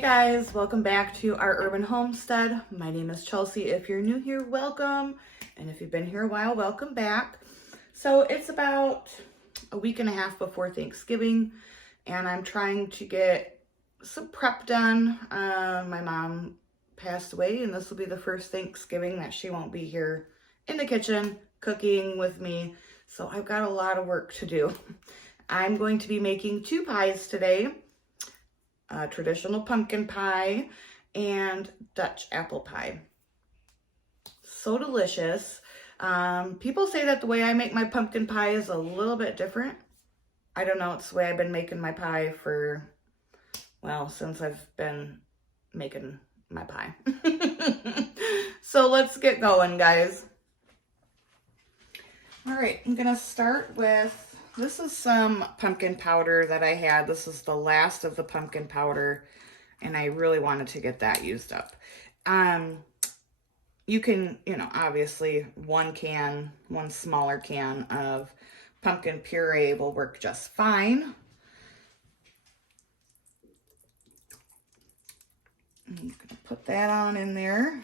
Hey guys, welcome back to our urban homestead. My name is Chelsea. If you're new here, welcome. And if you've been here a while, welcome back. So it's about a week and a half before Thanksgiving, and I'm trying to get some prep done. My mom passed away, and this will be the first Thanksgiving that she won't be here in the kitchen cooking with me. So I've got a lot of work to do. I'm going to be making two pies today. Traditional pumpkin pie and Dutch apple pie. So delicious. People say that the way I make my pumpkin pie is a little bit different. I don't know, it's the way I've been making my pie for, well, since I've been making my pie. So let's get going, guys. All right, I'm gonna start with, this is some pumpkin powder that I had. This is the last of the pumpkin powder, and I really wanted to get that used up. You can, obviously one smaller can of pumpkin puree will work just fine. I'm gonna put that on in there.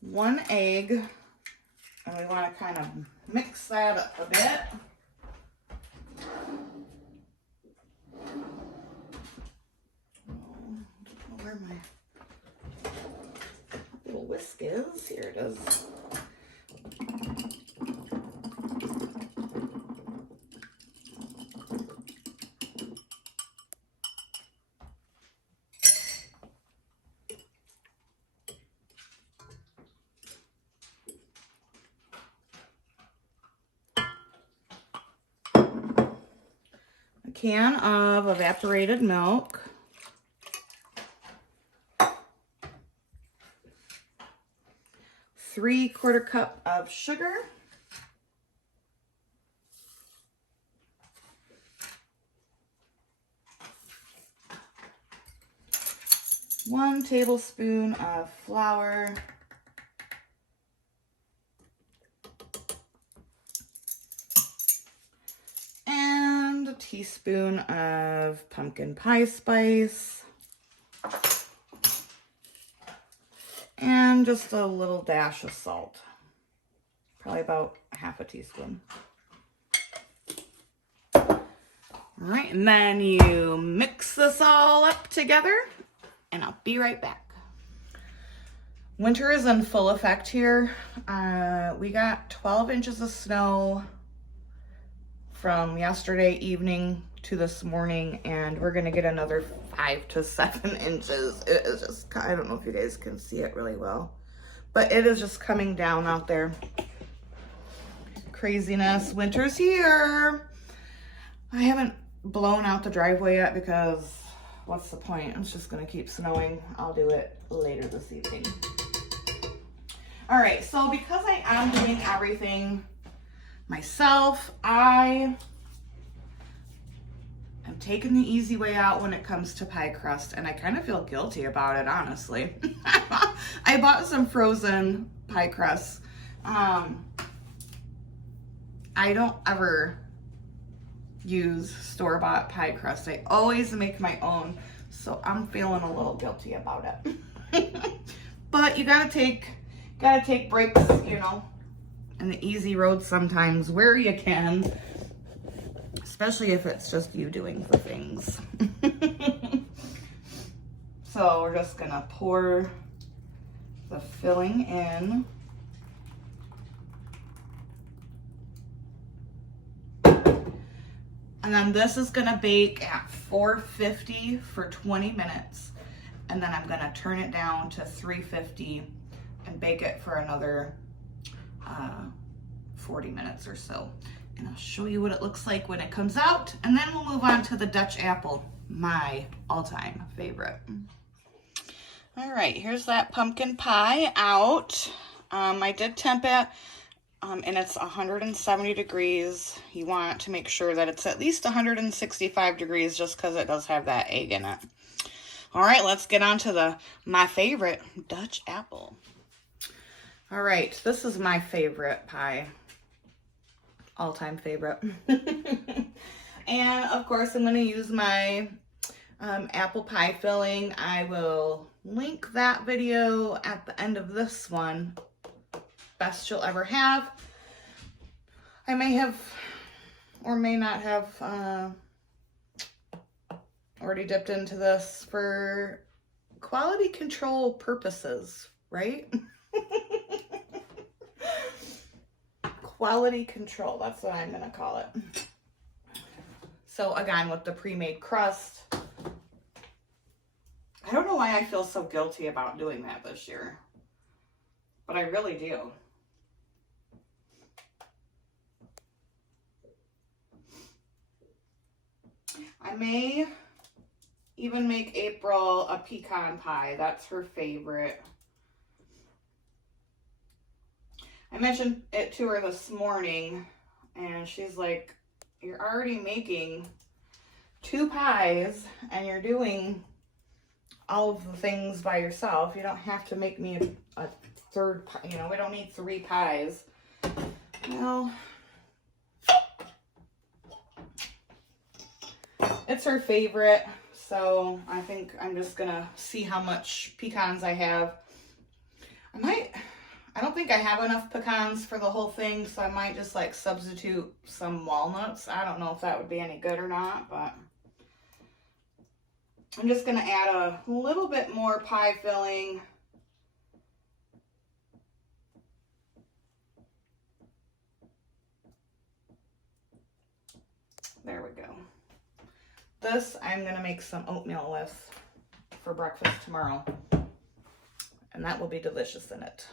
One egg, and we want to kind of mix that up a bit. I don't know where my little whisk is. Here it is. Can of evaporated milk, three-quarter cup of sugar, one tablespoon of flour, and a teaspoon of pumpkin pie spice, and just a little dash of salt, probably about half a teaspoon. All right, and then you mix this all up together, and I'll be right back. Winter is in full effect here. We got 12 inches of snow from yesterday evening to this morning, and we're gonna get another 5 to 7 inches. It is just, I don't know if you guys can see it really well, but it is just coming down out there. Craziness. Winter's here. I haven't blown out the driveway yet because what's the point? It's just gonna keep snowing. I'll do it later this evening. All right, so because I am doing everything myself, I am taking the easy way out when it comes to pie crust, and I kind of feel guilty about it, honestly. I bought some frozen pie crusts. I don't ever use store-bought pie crust. I always make my own, so I'm feeling a little guilty about it. But you gotta take breaks, and the easy road sometimes where you can, especially if it's just you doing the things. So we're just gonna pour the filling in. And then this is gonna bake at 450 for 20 minutes. And then I'm gonna turn it down to 350 and bake it for another 40 minutes or so. And I'll show you what it looks like when it comes out, and then we'll move on to the Dutch apple, my all-time favorite. All right, here's that pumpkin pie out. I did temp it, and it's 170 degrees. You want to make sure that it's at least 165 degrees just because it does have that egg in it. All right, let's get on to my favorite Dutch apple. All right, this is my favorite pie. All-time favorite. And of course, I'm going to use my apple pie filling. I will link that video at the end of this one. Best you'll ever have. I may have or may not have already dipped into this for quality control purposes, right? Quality control, that's what I'm gonna call it. So again, with the pre-made crust, I don't know why I feel so guilty about doing that this year, but I really do. I may even make April a pecan pie. That's her favorite. I mentioned it to her this morning, and she's like, you're already making 2 pies, and you're doing all of the things by yourself. You don't have to make me a third pie. You know, we don't need 3 pies. Well, it's her favorite, so I think I'm just gonna see how much pecans I have. I don't think I have enough pecans for the whole thing, so I might just like substitute some walnuts. I don't know if that would be any good or not, but I'm just gonna add a little bit more pie filling. There we go. This I'm gonna make some oatmeal with for breakfast tomorrow, and that will be delicious in it.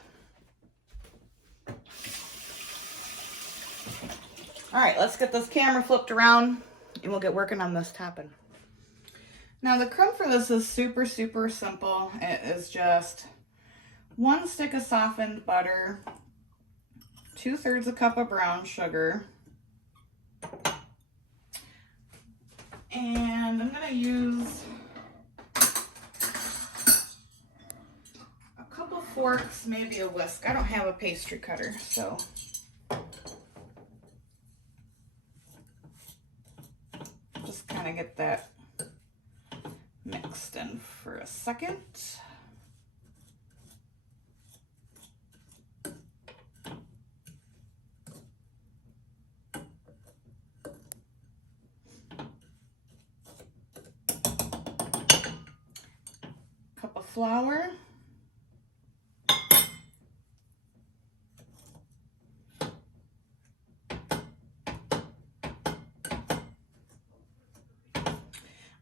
All right, let's get this camera flipped around and we'll get working on this topping. Now the crumb for this is super, super simple. It is just 1 stick of softened butter, 2/3 a cup of brown sugar, and I'm gonna use a couple forks, maybe a whisk. I don't have a pastry cutter, so just kind of get that mixed in for a second. Cup of flour.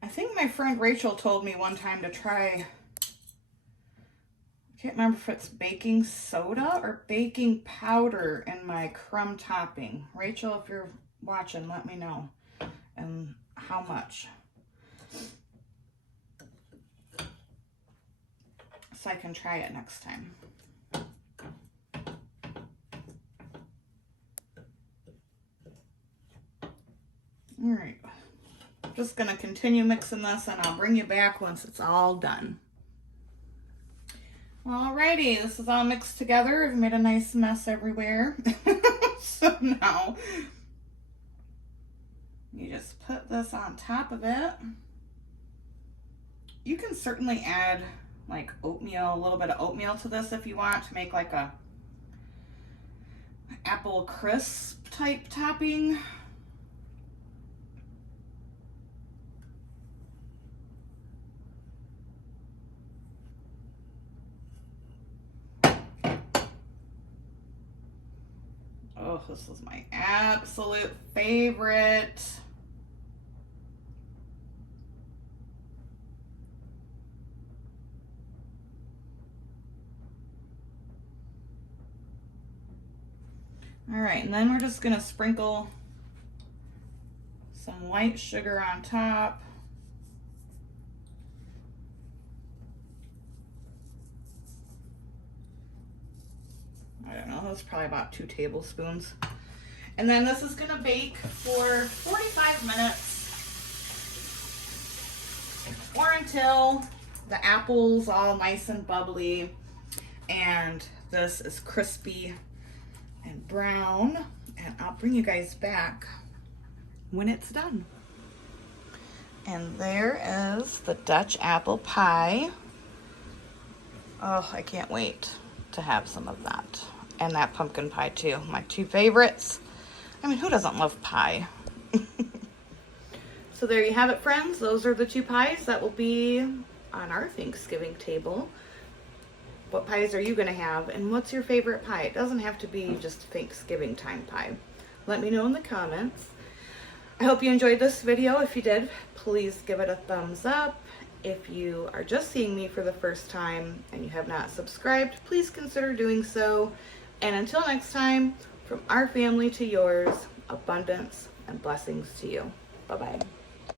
I think my friend Rachel told me one time to try, I can't remember if it's baking soda or baking powder in my crumb topping. Rachel, if you're watching, let me know and how much, so I can try it next time. All right. Just gonna continue mixing this, and I'll bring you back once it's all done. Alrighty, this is all mixed together. I've made a nice mess everywhere. So now you just put this on top of it. You can certainly add like oatmeal, a little bit of oatmeal to this if you want to make like a apple crisp type topping. Oh, this is my absolute favorite. All right, and then we're just gonna sprinkle some white sugar on top. I don't know, that's probably about 2 tablespoons. And then this is gonna bake for 45 minutes or until the apple's all nice and bubbly and This is crispy and brown, and I'll bring you guys back when it's done. And there is the Dutch apple pie. Oh, I can't wait to have some of that. And that pumpkin pie too, my two favorites. I mean, who doesn't love pie? So there you have it, friends. Those are the two pies that will be on our Thanksgiving table. What pies are you gonna have, and what's your favorite pie? It doesn't have to be just Thanksgiving time pie. Let me know in the comments. I hope you enjoyed this video. If you did, please give it a thumbs up. If you are just seeing me for the first time and you have not subscribed, please consider doing so. And until next time, from our family to yours, abundance and blessings to you. Bye-bye.